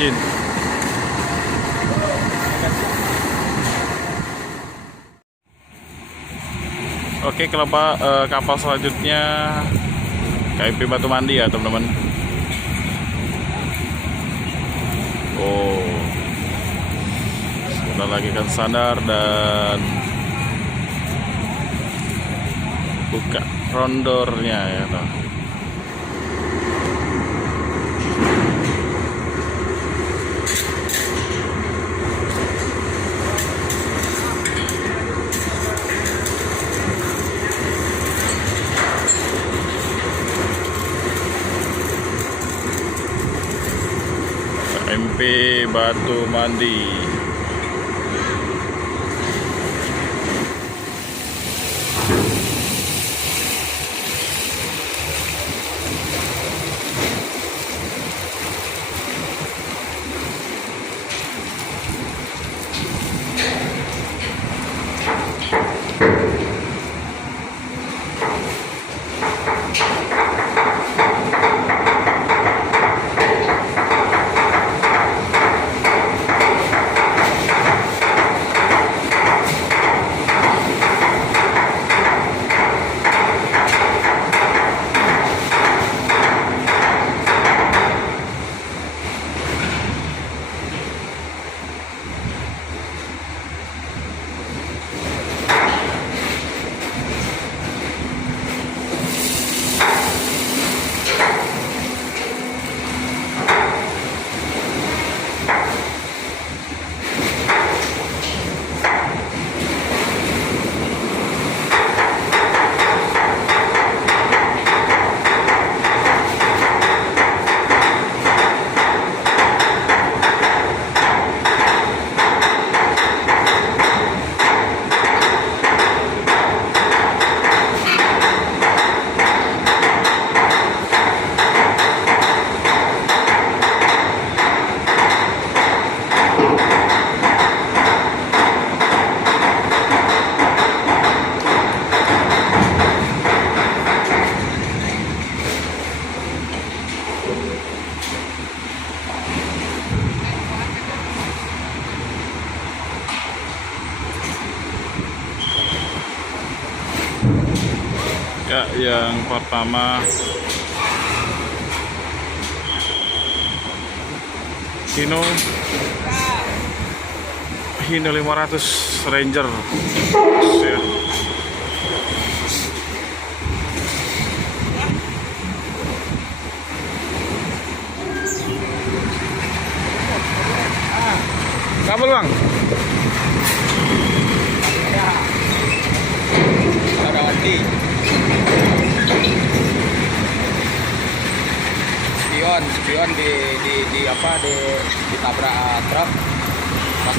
bensin. Oke, kapal selanjutnya KMP Batu Mandi ya teman-teman. Oh, sudah lagi kan sandar dan buka rondornya ya toh. KMP Batu Mandi. Ya, yang pertama Hino 500 Ranger ya. Kabel bang. Ada ganti. Spion ditabrak truk pas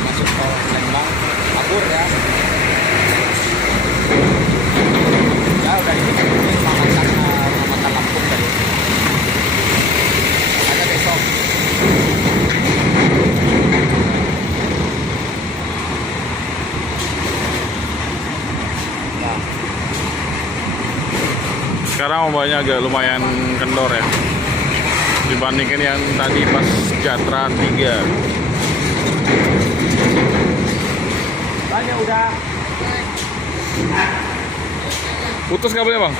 masuk tol Lembang, kabur ya. Ya udah dikit pengamatan Lampung tadi. Ada besok. Nah. Sekarang ombaknya agak lumayan kendor ya dibandingkan yang tadi pas Jatra 3. Banyak udah. Putus kabelnya bang.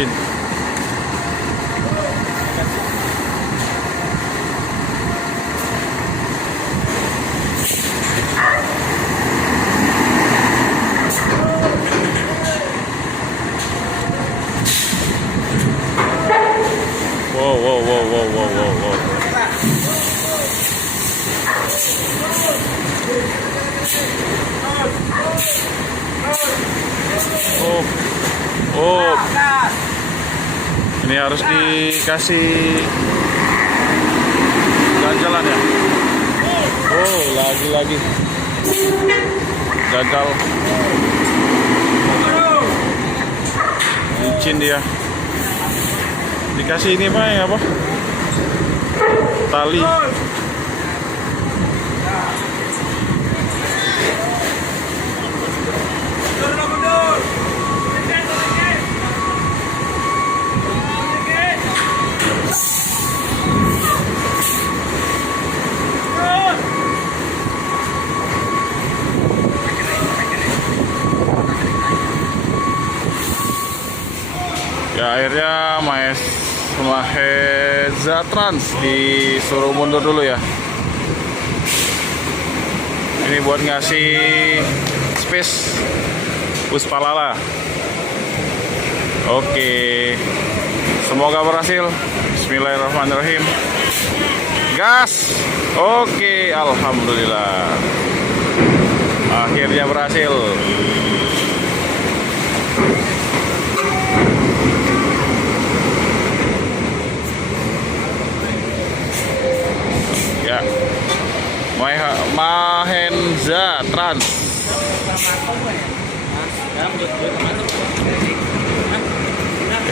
licin. Wow, wow, wow, wow, wow, wow, wow. Oh, oh. Ini harus dikasih ganjalan ya. Oh, lagi-lagi gagal. Licin dia. Dikasih ini Pak, ya apa? Tali. Ya akhirnya Maheza Trans disuruh mundur dulu ya. Ini buat ngasih space Puspalala. Oke, semoga berhasil. Bismillahirrahmanirrahim. Gas. Oke, alhamdulillah. Akhirnya berhasil. Ya, Maheza Trans.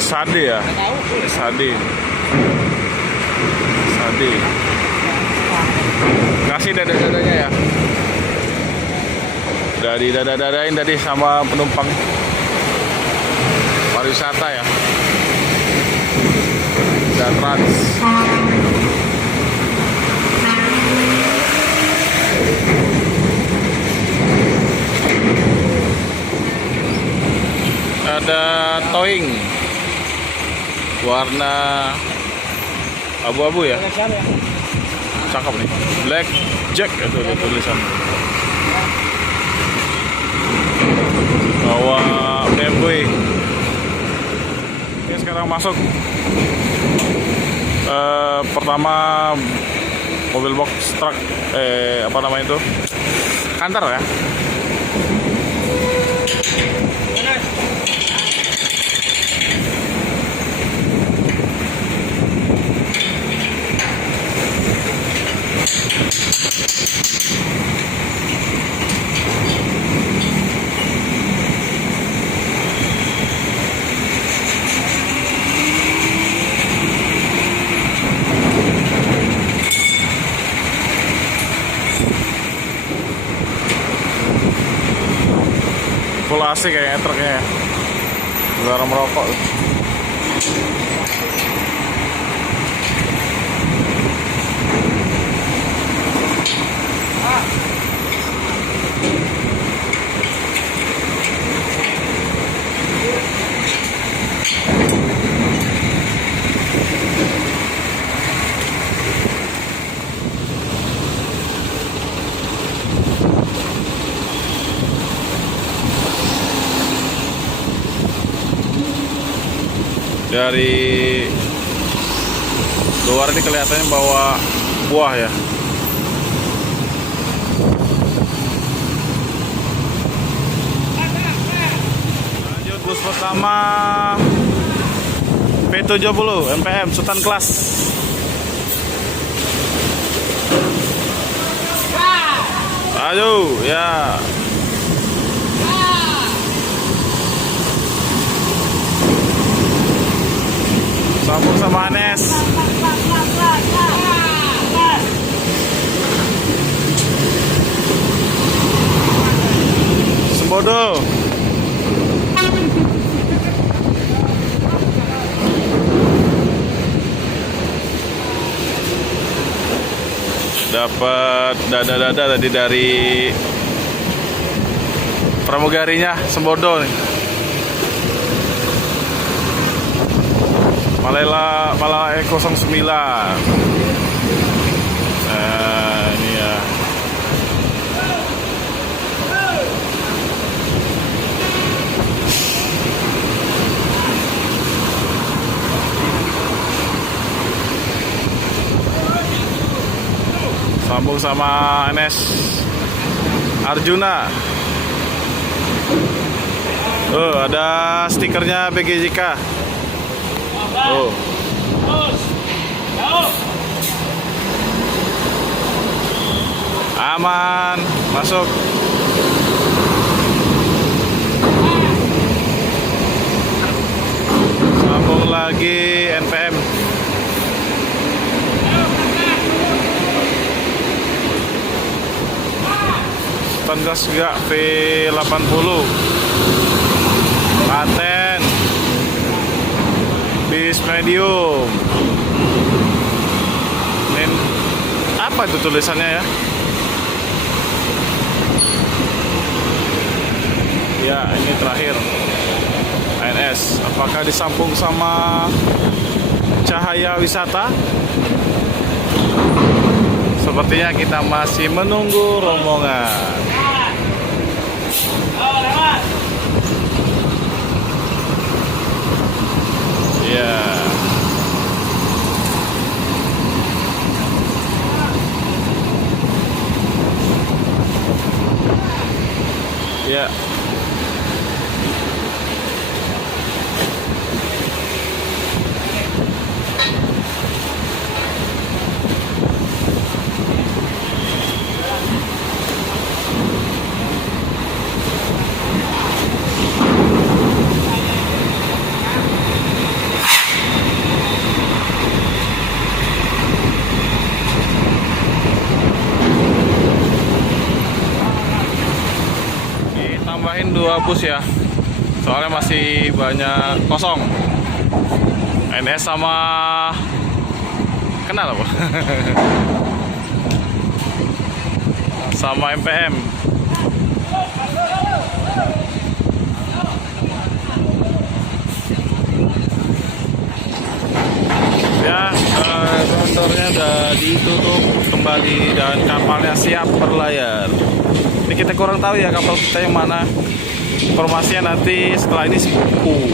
SAD ya, SAD. Kasih dada-dadanya ya. Udah didada-dadain tadi sama penumpang pariwisata ya. Maheza Trans. Ada towing warna abu-abu ya, cakep nih, Black Jack itu ada tulisan. Bawa BMW. Oke, sekarang masuk. Pertama mobil box truck, apa namanya itu, kantor ya. Full AC kayaknya truknya ya. Suara merokok. Dari luar ini kelihatannya bawa buah ya. Lanjut bus pertama P70 MPM Sultan Kelas. Ayo ya. Sambung sama Anes. Sembodo. Dapat dada-dada tadi dari pramugarinya Sembodo nih. Malaya 09. Ini ya. Sambung sama NS Arjuna. Ada stikernya BGJK. Aman, masuk. Sambung lagi NPM. Gas gak V80 paten bis medium. Ini apa itu tulisannya ya? Ya, ini terakhir ANS. Apakah disambung sama Cahaya Wisata? Sepertinya kita masih menunggu rombongan. Ya. Ya. Tambahin 2 bus ya, soalnya masih banyak kosong. NS sama kenal apa? Sama MPM. Ya, kontornya udah ditutup kembali dan kapalnya siap berlayar. Ini kita kurang tahu ya kapal kita yang mana. Informasinya nanti setelah ini sepupu.